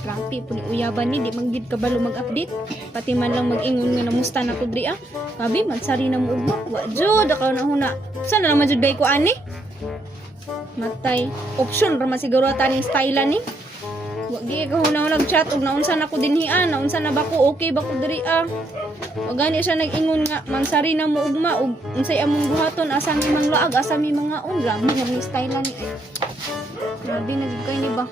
Grabe po ni uyaban ni, di manggid kabalo mag-update. Pati man lang mag-ingon nga namusta na ko diri ah. Grabe, magsari na mo ugma. Wa jud ako na huna. Sana naman jud day ko ani. Matay. Option ra man siguro ata ni style ni. Wa di ko huna nag-chat ug naunsa na ko dinhian, naunsa na ba ko okay ba ko diri ah. O gani siya nag-ingon nga mangsari na mo ugma ug unsay among buhaton asa mi mang laag, asa mi mga on. Grabe ni style ni. Grabe na jud kay ni ba.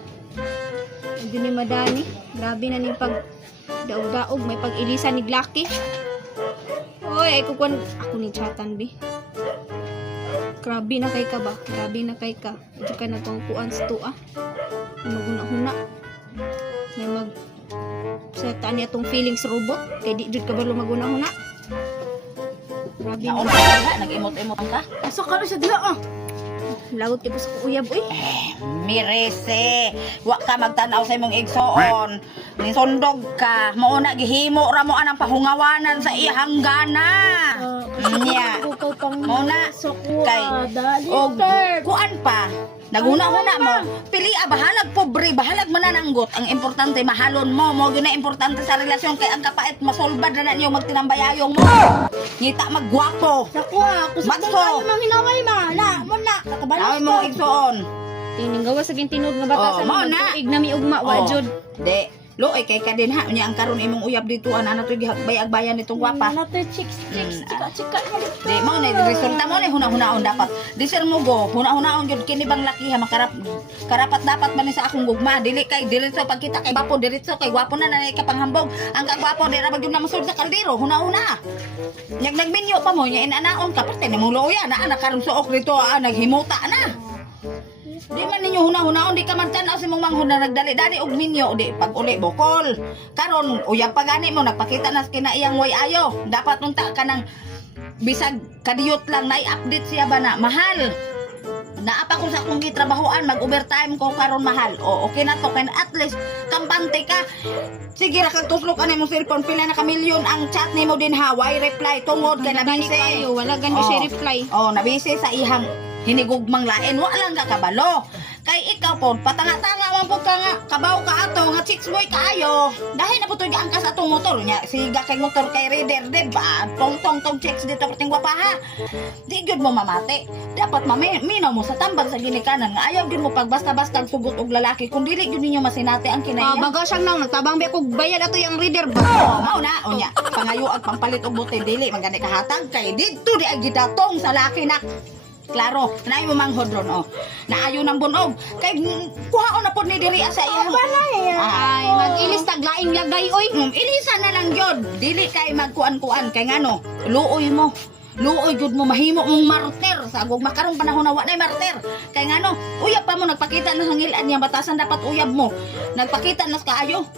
Hindi ni madani. Grabe na ning pag daog-daog. May pag-ilisa ni Glaki. Oy, ako ni chatan, bi. Grabe na kay ka ba? Grabe na kay ka. Ito ka na itong kuan sa tuwa. Maguna-huna. May mag... Setaan niya itong feelings robot. Kaya di jud ka ba lumaguna-huna? Grabe na. Naon ka, nag-imot-imot ka? Asa ka na siya dila, ah. Lagot ka po sa uyab, uy. Mirese, wa ka magtanaw sa imong igsoon. Nisundog ka, mauna gihimo ra mo anang pahungawanan sa iyang gana. Nya. Mauna kay og kuan pa. Naguna-huna mo. Pili bahalag pobre, bahalag manananggot. Ang importante mahalon mo. Mo gyud na importante sa relasyon kay ang kapait masolbad na niyo magtinambayayong mo. Ngita maggwapo. Naku, ako sa Matso. tayo mang hinaway ma. Na, mo na. Nakabalas Naway mo igsoon. Tining gawa sa gintinud nga batasan. Oh, mao na. Tuig na mi ugma, wa jud. De, loy kay ka din ha. Unya ang karon imong uyab dito ana to gihagbay-agbayan nitong gwapa. Nato chicks. Chika. Di mo na resulta mo na huna-hunaon dapat. Disir mo go, huna-hunaon gyud kini bang laki ha karapat dapat man ni sa akong gugma. Dili kay diretso pagkita kay gwapo diretso kay gwapo na nanay ka panghambog. Ang kagwapo di ra magyud na masud sa kaldero, huna-huna. Nyag nagminyo pa mo nya inanaon ka parte ni mong loya na anak karon suok dito naghimuta na. Di man ninyo huna-hunaon, di ka man tanaw sa mong manghun na nagdali-dali og minyo, di pag uli bokol. Karon uyab pa gani mo nagpakita na kina iyang way ayo. Dapat unta ka nang bisag kadiyot lang na i-update siya ba na mahal. Naapa ko sa akong gitrabahoan, mag-overtime ko karon mahal. O okay na to kay at least kampante ka. Sige ra kag tuslok ani mo cellphone pila na ka milyon ang chat nimo din ha, why reply tungod kay nabisi. Wala gani siya reply. Oh, nabisi sa ihang hinigugmang lain, wala lang ka kabalo. Kay ikaw po, patanga-tanga man po ka nga, kabaw ka ato, nga chicks boy kaayo. Dahil na po ito'y gaang ka sa itong motor niya, siga kay motor kay reader, diba? Tong chicks dito pating gwapa ha. Di gyud mo mamate. Dapat maminaw mo sa tambag sa ginikanan, nga ayaw gyud mo pag basta-basta sugot og lalaki, kung dili gyud ninyo masinati ang kinaiya. Baga siyang nang nagtabang be kog bayad ato yung reader ba? Mao na, unya, pangayo at pampalit og bote, dili, magani kahatag, kay dito di ay gidatong sa laki na. Klaro, naay mo manghod ron, oh. Naayo ng bunog. Kay kuhaon na po ni diri sa iyang. Ay, mag-ilis taglaing lagay, oy. Ilisa na lang yun. Dili kay magkuan-kuan. Kay ngano, luoy mo. Luoy gud mo mahimo mong martir sa agog makarong panahon na wa nay martir. Kay ngano, uyab pa mo nagpakita na hangilan niya batasan dapat uyab mo. Nagpakita na kaayo.